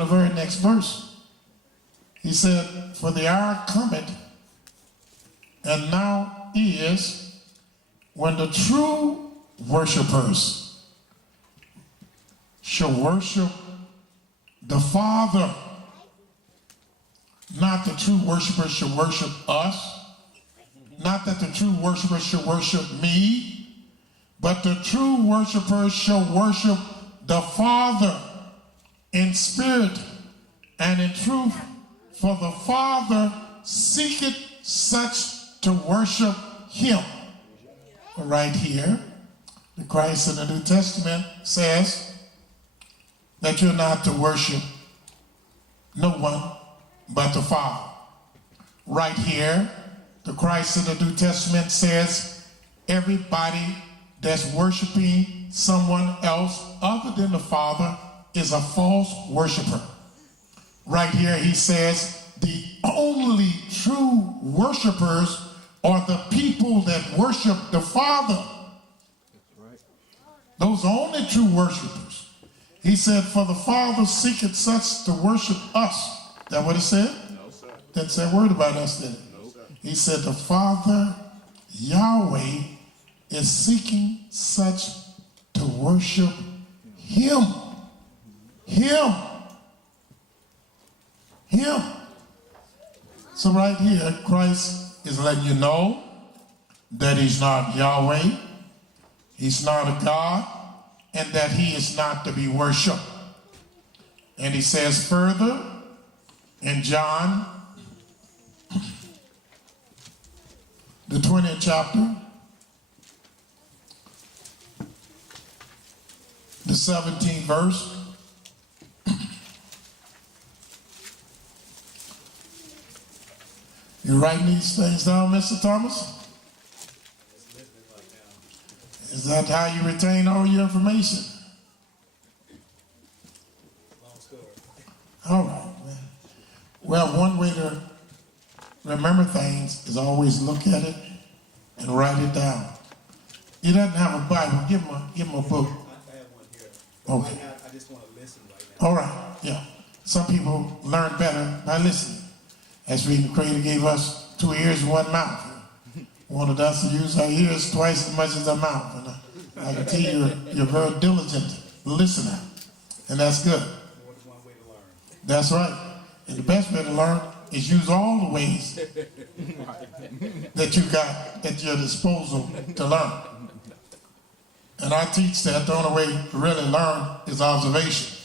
in the very next verse. He said, for the hour cometh, and now is, when the true worshipers shall worship the Father. Not the true worshipers shall worship us. Not that the true worshipers shall worship me, but the true worshipers shall worship the Father in spirit and in truth. For the Father seeketh such to worship him. Right here, the Christ in the New Testament says that you're not to worship no one but the Father. Right here, the Christ in the New Testament says everybody that's worshiping someone else other than the Father is a false worshiper. Right here, he says the only true worshipers are the people that worship the Father. Those are only true worshipers. He said, for the Father seeketh such to worship us. Is that what it said? No, sir. Didn't say a word about us, did it? No, sir. He said the Father, Yahweh, is seeking such to worship him. Him. Him. So right here, Christ is letting you know that he's not Yahweh, he's not a God, and that he is not to be worshipped. And he says further in John, the 20th chapter, the 17th verse, you writing these things down, Mr. Thomas? Is that how you retain all your information? Long story. All right, man. Well, one way to remember things is always look at it and write it down. He doesn't have a Bible. Give him a book. I have one here. Okay. I just want to listen right now. All right, yeah. Some people learn better by listening. As the Creator gave us 2 ears and 1 mouth. Wanted us to use our ears twice as much as our mouth. And I can tell you're very diligent listener. And that's good. More than one way to learn. That's right. And the best way to learn is use all the ways that you got at your disposal to learn. And I teach that the only way to really learn is observation.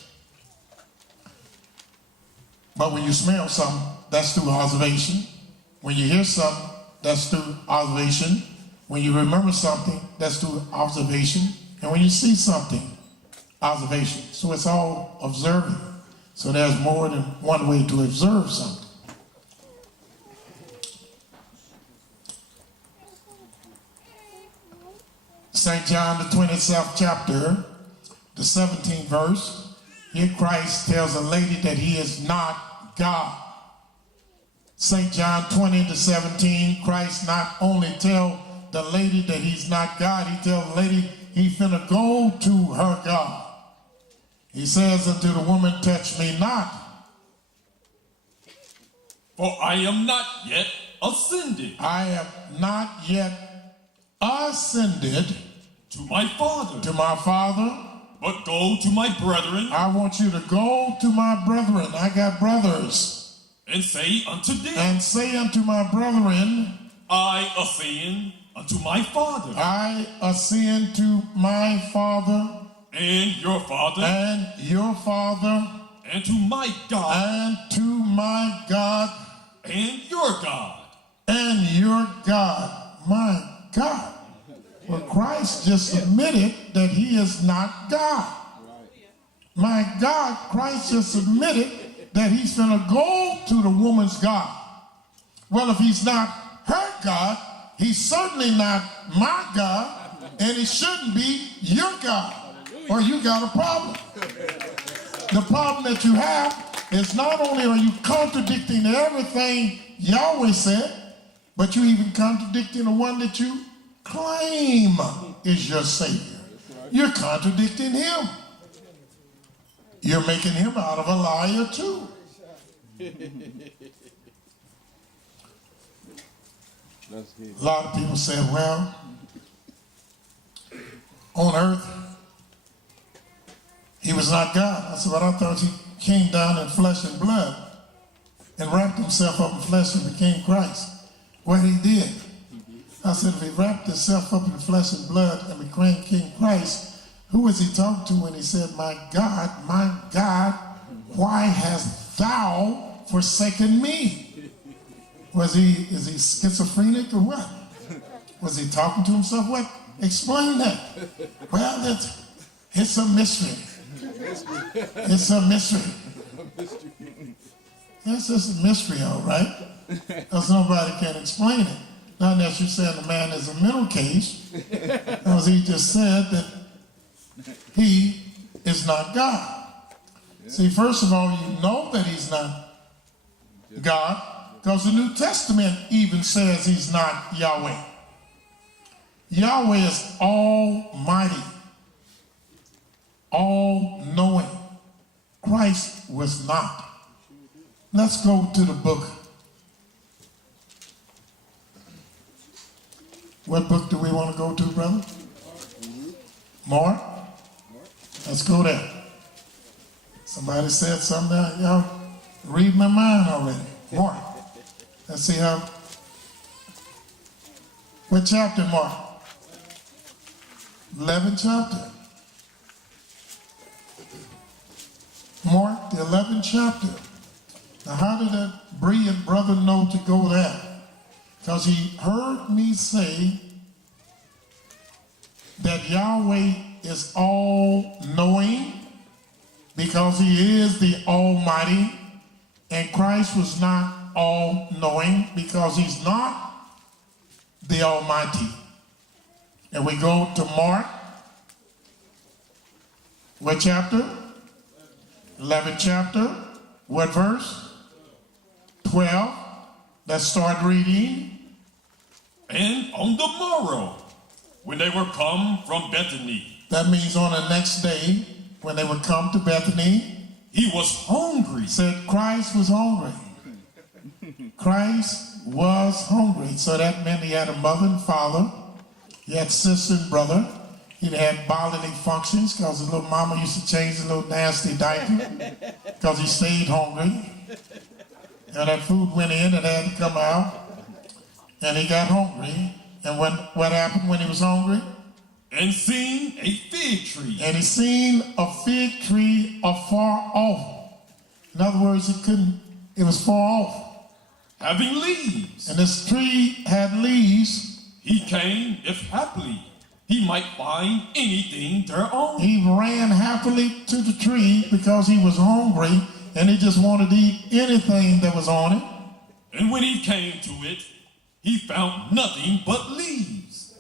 But when you smell something, that's through observation. When you hear something, that's through observation. When you remember something, that's through observation. And when you see something, observation. So it's all observing. So there's more than one way to observe something. St. John, the 27th chapter, the 17th verse, here Christ tells a lady that he is not God. St. John 20 to 17, Christ not only tell the lady that he's not God, he tells the lady he finna go to her God. He says unto the woman, touch me not. For I am not yet ascended I have not yet ascended to my Father, to my Father. but go to my brethren I want you to go to my brethren. I got brothers. and say unto them, And say unto my brethren, I ascend unto my Father I ascend to my Father and your Father, and your Father and to my God and to my God and your God. and your God. My God. Well, Christ just admitted that he is not God. My God, Christ just admitted that he's going to go to the woman's God. Well, if he's not her God, he's certainly not my God, and he shouldn't be your God, or you got a problem. The problem that you have is not only are you contradicting everything Yahweh said, but you even contradicting the one that you claim is your Savior. You're contradicting him. you're making him out of a liar too. A lot of people say, well, on earth, he was not God. I said, but I thought he came down in flesh and blood and wrapped himself up in flesh and became Christ. Well, he did. I said, if he wrapped himself up in flesh and blood and became Christ, who was he talking to when he said, my God, why hast thou forsaken me? Is he schizophrenic or what? Was he talking to himself? What? Explain that. Well, it's a mystery. It's a mystery. It's just a mystery, all right? Because nobody can explain it. Not unless you're saying the man is a mental case, because he just said that he is not God. See, first of all, you know that he's not God, because the New Testament even says he's not Yahweh. Yahweh is almighty, all-knowing. Christ was not. Let's go to the book. What book do we want to go to, brother? Mark? Let's go there. Somebody said something that y'all read my mind already. Mark. Let's see how. What chapter, Mark? 11th chapter. Mark, the 11th chapter. Now, how did that brilliant brother know to go there? Because he heard me say that Yahweh is all-knowing because he is the Almighty, and Christ was not all-knowing because he's not the Almighty. And we go to Mark. What chapter? 11th chapter. What verse? 12. Let's start reading. And on the morrow, when they were come from Bethany, That means on the next day, when they would come to Bethany, he was hungry. said Christ was hungry. Christ was hungry. So that meant he had a mother and father. He had sister and brother. He had bodily functions because his little mama used to change a little nasty diaper because he stayed hungry. And that food went in and had to come out. And he got hungry. And what happened when he was hungry? And seen a fig tree. And he seen a fig tree afar off. In other words, it was far off. Having leaves. And this tree had leaves. He came, if haply he might find anything thereon. He ran happily to the tree because he was hungry and he just wanted to eat anything that was on it. And when he came to it, he found nothing but leaves,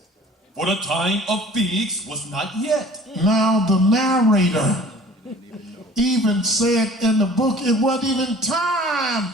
for the time of figs was not yet. Now the narrator even said in the book it wasn't even time